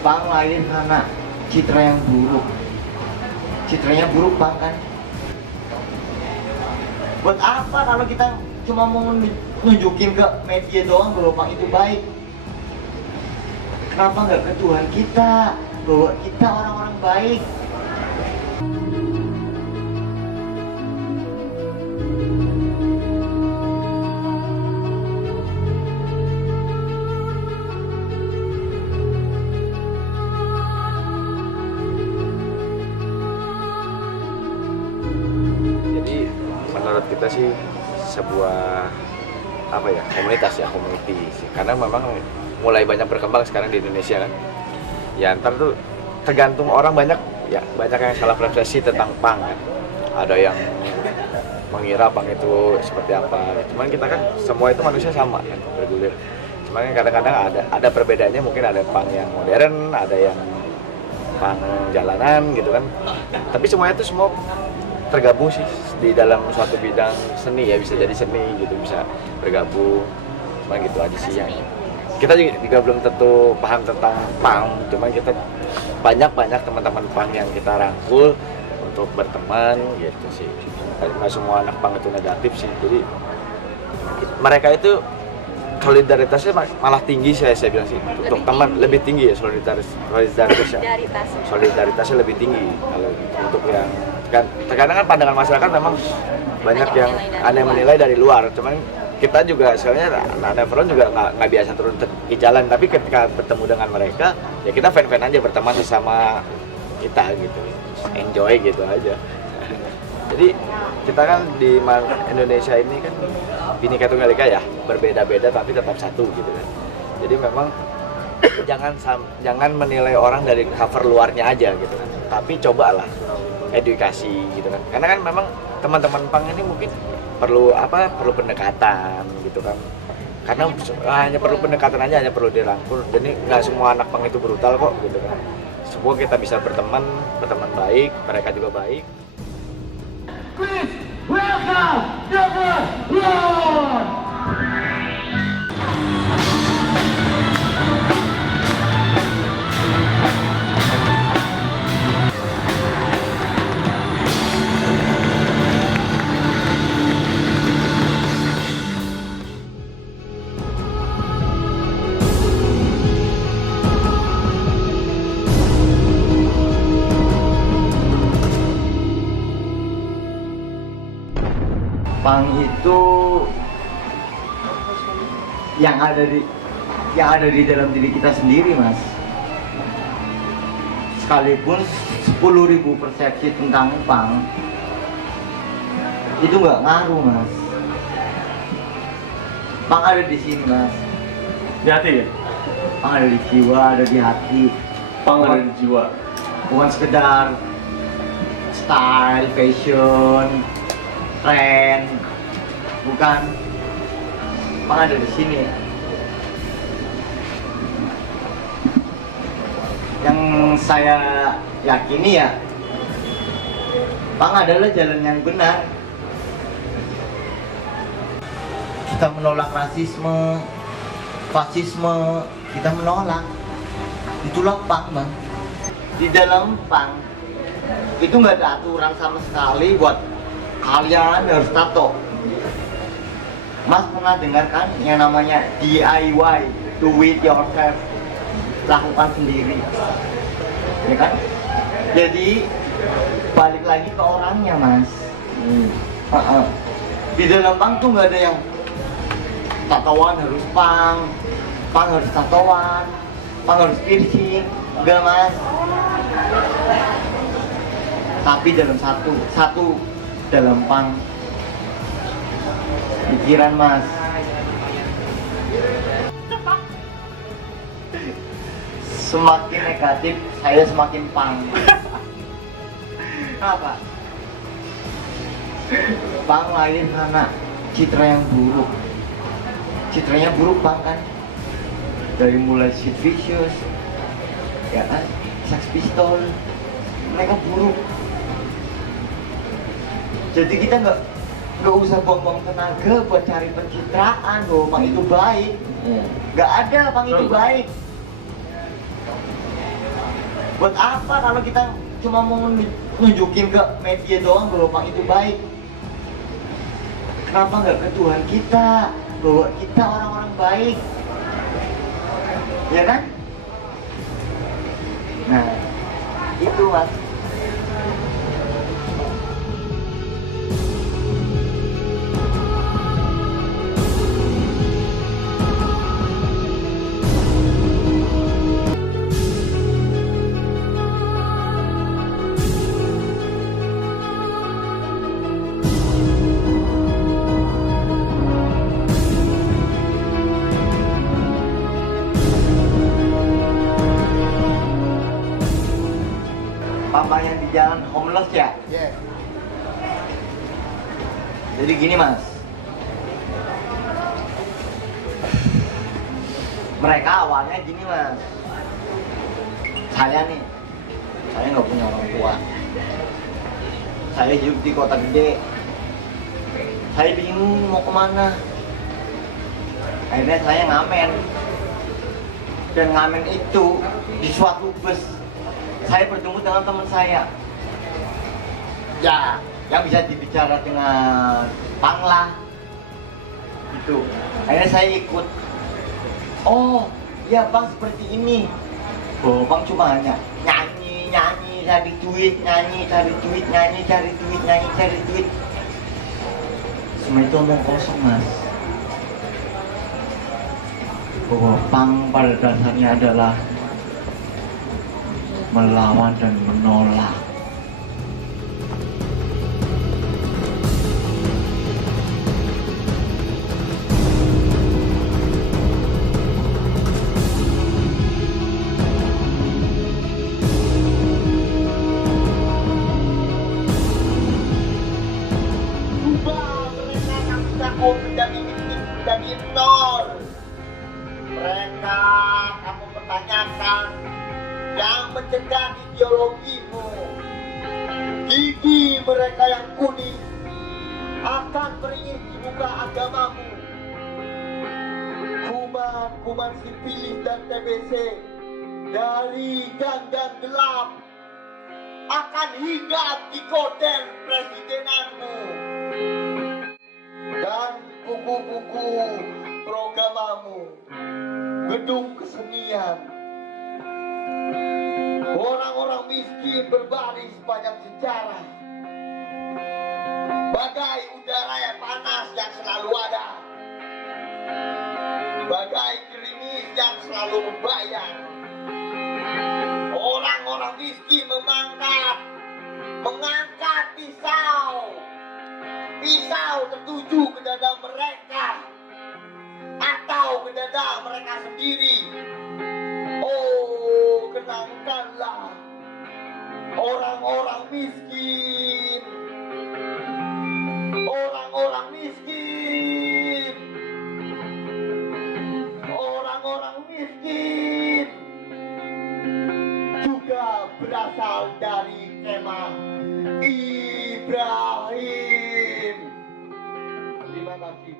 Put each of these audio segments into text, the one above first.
Bang lain karena citra yang buruk. Citranya buruk Bang kan. Buat apa kalau kita cuma mau nunjukin ke media doang bahwa Bang itu baik? Kenapa nggak ke Tuhan kita bahwa kita orang-orang baik? Jadi menurut kita sih sebuah komunitas ya, community sih. Karena memang mulai banyak berkembang sekarang di Indonesia kan. Ya ntar tuh tergantung orang banyak yang salah persepsi tentang punk kan. Ada yang mengira punk itu seperti apa. Cuman kita kan semua itu manusia sama kan, bergulir. Cuman kan kadang-kadang ada perbedaannya, mungkin ada punk yang modern, ada yang punk jalanan gitu kan. Tapi semuanya itu semua tergabung sih di dalam suatu bidang seni ya, bisa jadi seni gitu, bisa bergabung. Cuma gitu aja sih yang kita juga belum tentu paham tentang punk, cuman kita banyak teman-teman punk yang kita rangkul untuk berteman gitu sih. Nggak semua anak punk itu negatif sih, jadi mereka itu solidaritasnya malah tinggi, saya bilang sih, untuk teman lebih tinggi ya, solidaritasnya lebih tinggi. Kalau untuk yang kan terkadang kan pandangan masyarakat memang banyak yang ada yang menilai dari luar, cuman kita juga sebenarnya anak Neverland juga nggak biasa turun ke jalan, tapi ketika bertemu dengan mereka ya kita fan aja, berteman sesama kita gitu, enjoy gitu aja. Jadi kita kan di Indonesia ini kan Bhinneka Tunggal Ika ya, berbeda-beda tapi tetap satu gitu kan. Jadi memang jangan menilai orang dari cover luarnya aja gitu kan, tapi cobalah edukasi gitu kan. Karena kan memang teman-teman punk ini mungkin perlu pendekatan gitu kan. Karena hanya perlu pendekatan aja, hanya perlu dirangkul. Jadi nggak semua anak punk itu brutal kok gitu kan. Semua kita bisa berteman baik, mereka juga baik. Please welcome Neverland! Punk itu yang ada di dalam diri kita sendiri Mas. Sekalipun 10.000 persepsi tentang punk itu nggak ngaruh Mas. Punk ada di sini Mas. Di hati ya? Punk ada di jiwa, ada di hati. Punk ada di jiwa. Bukan sekedar style, fashion, tren, bukan. Punk ada di sini. Yang saya yakini ya, punk adalah jalan yang benar. Kita menolak rasisme, fasisme, kita menolak. Itulah punk Bang. Di dalam punk itu nggak ada aturan sama sekali buat kalian harus tato. Mas pernah dengar kan yang namanya DIY, do it yourself, lakukan sendiri, ya kan? Jadi balik lagi ke orangnya Mas. Di dalam punk tuh nggak ada yang tatoan harus punk harus tatoan, punk harus piercing, enggak Mas. Tapi dalam satu dalam punk pikiran Mas. Semakin negatif saya semakin punk. Kenapa? Punk lain karena citra yang buruk. Citranya buruk Bang kan. Dari mulai Sid Vicious, ya kan, Sex Pistol, mereka buruk. Jadi kita nggak usah buang-buang tenaga buat cari pencitraan bahwa Bang itu baik. Nggak ada Bang itu baik. Buat apa kalau kita cuma mau nunjukin ke media doang bahwa Pang itu baik? Kenapa nggak ke Tuhan kita bahwa kita orang-orang baik? Ya kan? Nah, itu Mas. Papa yang di jalan homeless ya? Yes. Jadi gini Mas, mereka awalnya gini Mas, saya nggak punya orang tua, saya hidup di kota gede, saya bingung mau kemana, akhirnya saya ngamen, dan ngamen itu di suatu bus, saya bertemu dengan teman saya, ya, yang bisa dibicara dengan Panglah, gitu. Akhirnya saya ikut. Oh, ya Bang seperti ini. Oh, Bang cuma hanya nyanyi, cari duit, nyanyi, cari duit, nyanyi, cari duit, nyanyi, cari duit. Semua itu omong kosong Mas. Bahwa Pang pada dasarnya adalah melawan dan menolak. Ubah mereka yang takut menjadi miskin, menjadi nol. Mereka kamu pertanyakan yang mencegah ideologimu. Gigi mereka yang kuning akan beringin di muka agamamu. Kuman sipilis dan TBC dari gang-gang gelap akan hinggap di koder presidenanmu. Dan buku-buku programamu, gedung kesenian, orang-orang miskin berbaris sepanjang sejarah, bagai udara yang panas yang selalu ada, bagai gerimis yang selalu membayang. Orang-orang miskin mengangkat pisau tertuju ke dada mereka atau ke dada mereka sendiri. Oh, kenangkanlah orang-orang miskin. Orang-orang miskin. Orang-orang miskin juga berasal dari kemah Ibrahim. Terima kasih.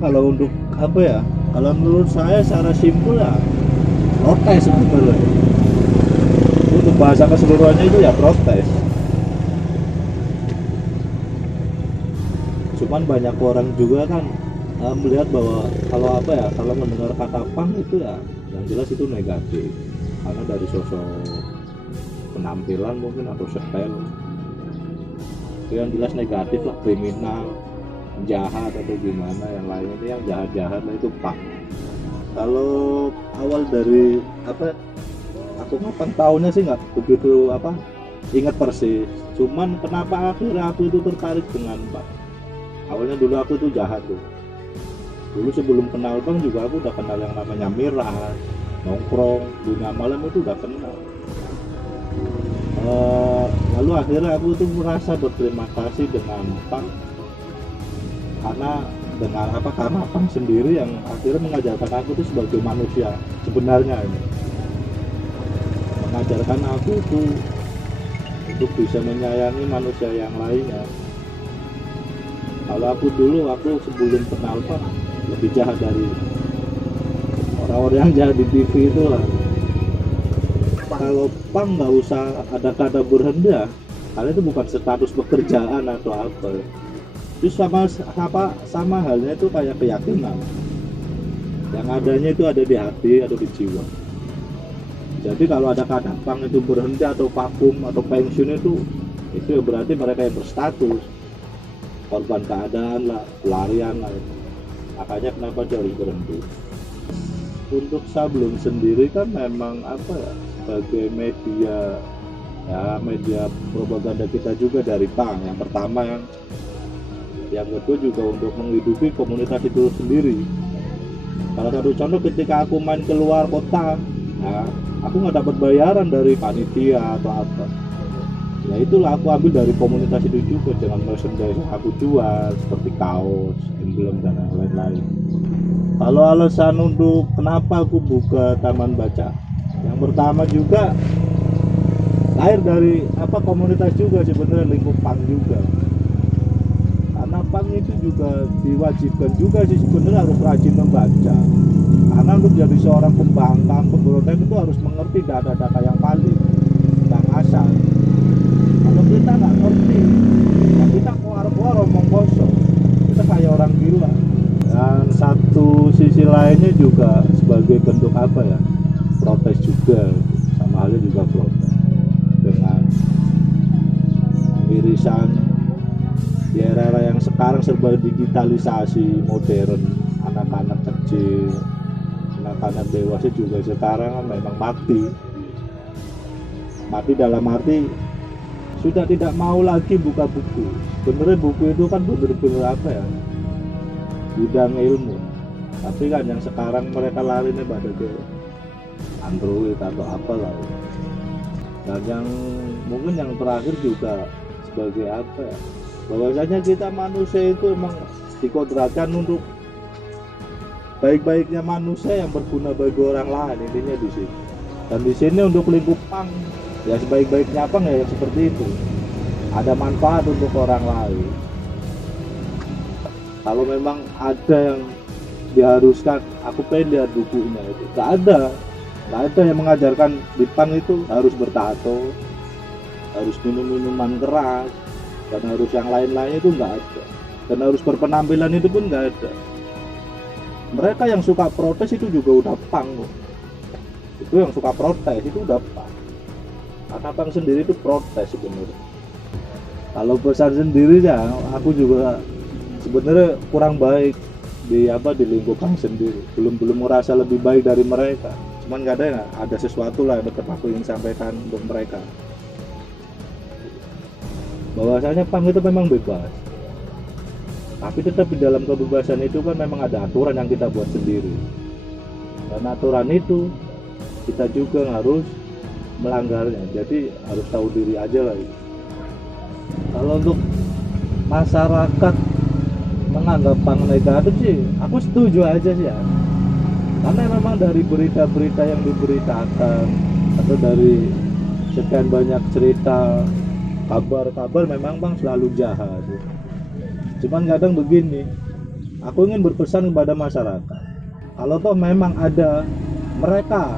Kalau untuk apa ya? Kalau menurut saya secara simpel ya protes sebetulnya. Untuk bahasa keseluruhannya itu ya protes. Cuman banyak orang juga kan melihat bahwa kalau apa ya, kalau mendengar kata pang itu ya yang jelas itu negatif. Karena dari sosok penampilan mungkin atau style itu yang jelas negatif lah, kriminal, jahat atau gimana, yang lainnya itu yang jahat-jahat lah itu pang. Kalau awal dari apa, aku kapan tahunnya sih nggak begitu apa ingat persis, cuman kenapa akhirnya aku itu tertarik dengan pang. Awalnya dulu aku tuh jahat tuh, dulu sebelum kenal pang juga aku udah kenal yang namanya miras, nongkrong, dunia malam itu udah kenal. Lalu akhirnya aku tuh merasa berterima kasih dengan pang karena dengan karena pang sendiri yang akhirnya mengajarkan aku itu sebagai manusia sebenarnya ini. Mengajarkan aku itu untuk bisa menyayangi manusia yang lainnya. Kalau aku sebelum kenal pang lebih jahat dari orang-orang yang jahat di TV itulah. Kalau pang nggak usah ada kata berhendak, karena itu bukan status pekerjaan atau apa. Itu sama halnya itu kayak keyakinan. Yang adanya itu ada di hati atau di jiwa. Jadi kalau ada kata pang itu berhenti atau vakum atau pensiun itu berarti mereka yang berstatus korban keadaan lah, pelarian lah. Makanya kenapa dia harus berhenti. Untuk Sablon sendiri kan memang sebagai media propaganda kita juga dari pang. Yang pertama yang kedua juga untuk menghidupi komunitas itu sendiri. Salah satu contoh ketika aku main keluar kota, aku nggak dapat bayaran dari panitia atau apa. Ya itulah aku ambil dari komunitas itu juga dengan merchandise yang aku jual seperti kaos, emblem dan lain-lain. Kalau alasan untuk kenapa aku buka taman baca, yang pertama juga lahir dari komunitas juga sebenarnya, lingkup pang juga. Karena pang itu juga diwajibkan juga sih sebenarnya harus rajin membaca. Karena untuk jadi seorang pembangkang, pemberontak itu harus mengerti data-data yang valid tentang asal. Kalau kita nggak ngerti, ya kita keluar-keluar omong kosong, kita kayak orang gila. Dan satu sisi lainnya juga sebagai bentuk protes juga, sama halnya juga protes dengan irisan di era-era yang sekarang serba digitalisasi modern. Anak-anak kecil, anak-anak dewasa juga sekarang memang mati dalam arti sudah tidak mau lagi buka buku. Sebenarnya buku itu kan benar-benar bidang ilmu, tapi kan yang sekarang mereka larinya pada ke Android atau apalah. Dan yang mungkin yang terakhir juga sebagai bahwasanya kita manusia itu memang dikodratkan untuk baik-baiknya manusia yang berguna bagi orang lain, intinya di sini. Dan di sini untuk lingkup pang ya sebaik-baiknya pang ya seperti itu, ada manfaat untuk orang lain. Kalau memang ada yang diharuskan, aku pengen lihat bukunya itu, nggak ada yang mengajarkan di pang itu harus bertato, harus minum minuman keras, dan harus yang lain-lainnya itu nggak ada, dan harus berpenampilan itu pun nggak ada. Mereka yang suka protes itu juga udah pang kok. Itu yang suka protes itu udah pang. Karena pang sendiri itu protes sebenarnya. Kalau pesan sendiri ya, aku juga sebenarnya kurang baik di lingkup pang sendiri. Belum merasa lebih baik dari mereka. Cuman kadang ada sesuatu lah yang tetap aku ingin sampaikan untuk mereka. Bahwasanya pang itu memang bebas. Tapi tetap di dalam kebebasan itu kan memang ada aturan yang kita buat sendiri. Dan aturan itu kita juga harus melanggarnya. Jadi harus tahu diri aja lah. Kalau untuk masyarakat menganggap pang negatif sih, aku setuju aja sih ya. Karena memang dari berita-berita yang diberitakan atau dari sekian banyak cerita, kabar-kabar memang bang selalu jahat. Cuman kadang begini, aku ingin berpesan kepada masyarakat, kalau toh memang ada mereka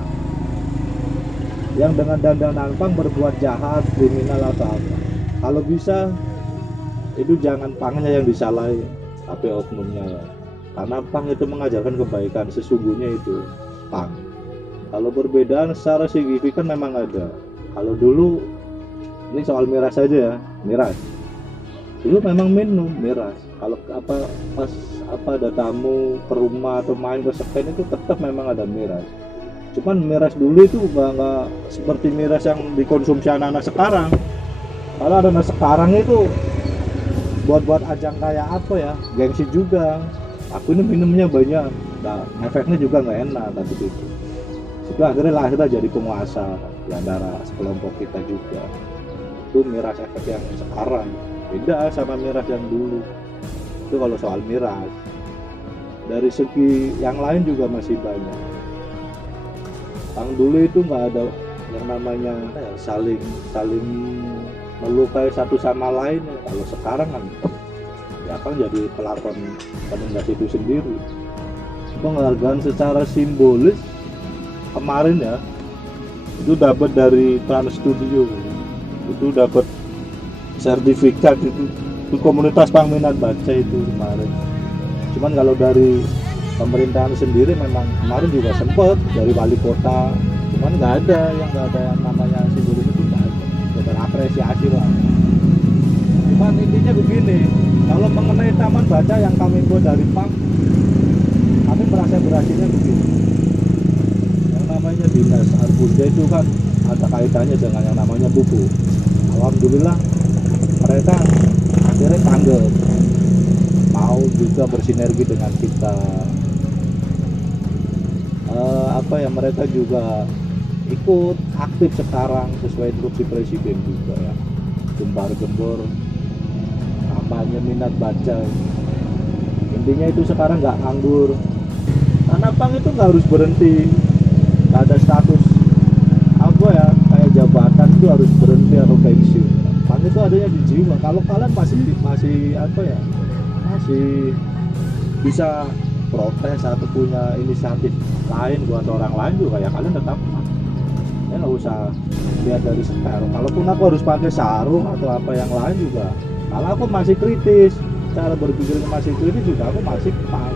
yang dengan dandanan pang berbuat jahat, kriminal atau apa, kalau bisa itu jangan pangnya yang disalahin, tapi oknumnya. Karena pang itu mengajarkan kebaikan, sesungguhnya itu pang. Kalau perbedaan secara signifikan memang ada. Kalau dulu, ini soal miras saja ya, miras. Dulu memang minum miras. Kalau pas ada tamu ke rumah atau main ke seken itu tetap memang ada miras. Cuman miras dulu itu nggak seperti miras yang dikonsumsi anak-anak sekarang. Kalau anak-anak sekarang itu buat ajang kayak gengsi juga. Aku ini minumnya banyak. Nah, efeknya juga nggak enak tapi itu. Itu akhirnya lahirlah jadi penguasa di antara sekelompok kita juga. Itu miras efek yang sekarang. Beda sama miras yang dulu. Itu kalau soal miras. dari segi yang lain juga masih banyak. Yang dulu itu nggak ada yang namanya saling melukai satu sama lain. Kalau sekarang kan ya kan jadi pelakon penindas itu sendiri. Penghargaan secara simbolis kemarin ya itu dapat dari Trans Studio, itu dapat sertifikat itu komunitas peminat baca itu kemarin. Cuman kalau dari pemerintahan sendiri memang kemarin juga sempat dari wali kota, cuman nggak ada yang namanya simbolis itu, nggak ada. Bukan apresiasi lah. Cuman intinya begini, kalau mengenai taman baca yang kami buat dari PAM, kami merasa berhasilnya begini. Yang namanya dinas Arbunda itu kan ada kaitannya dengan yang namanya buku. Alhamdulillah mereka akhirnya tanggap, mau juga bersinergi dengan kita. Mereka juga ikut aktif sekarang sesuai instruksi presiden juga ya, gembar-gembor kampanye minat baca. Intinya itu sekarang nggak nganggur, karena PAM itu nggak harus berhenti, nggak ada status kayak jabatan itu harus berhenti atau pensiun. PAM itu adanya di jiwa. Kalau kalian masih bisa protes atau punya inisiatif lain buat orang lain juga ya kalian tetap ya nggak usah lihat dari sekarang. Kalaupun aku harus pakai sarung atau apa yang lain juga, kalau aku masih kritis, cara berpikirnya masih kritis juga, aku masih PAM.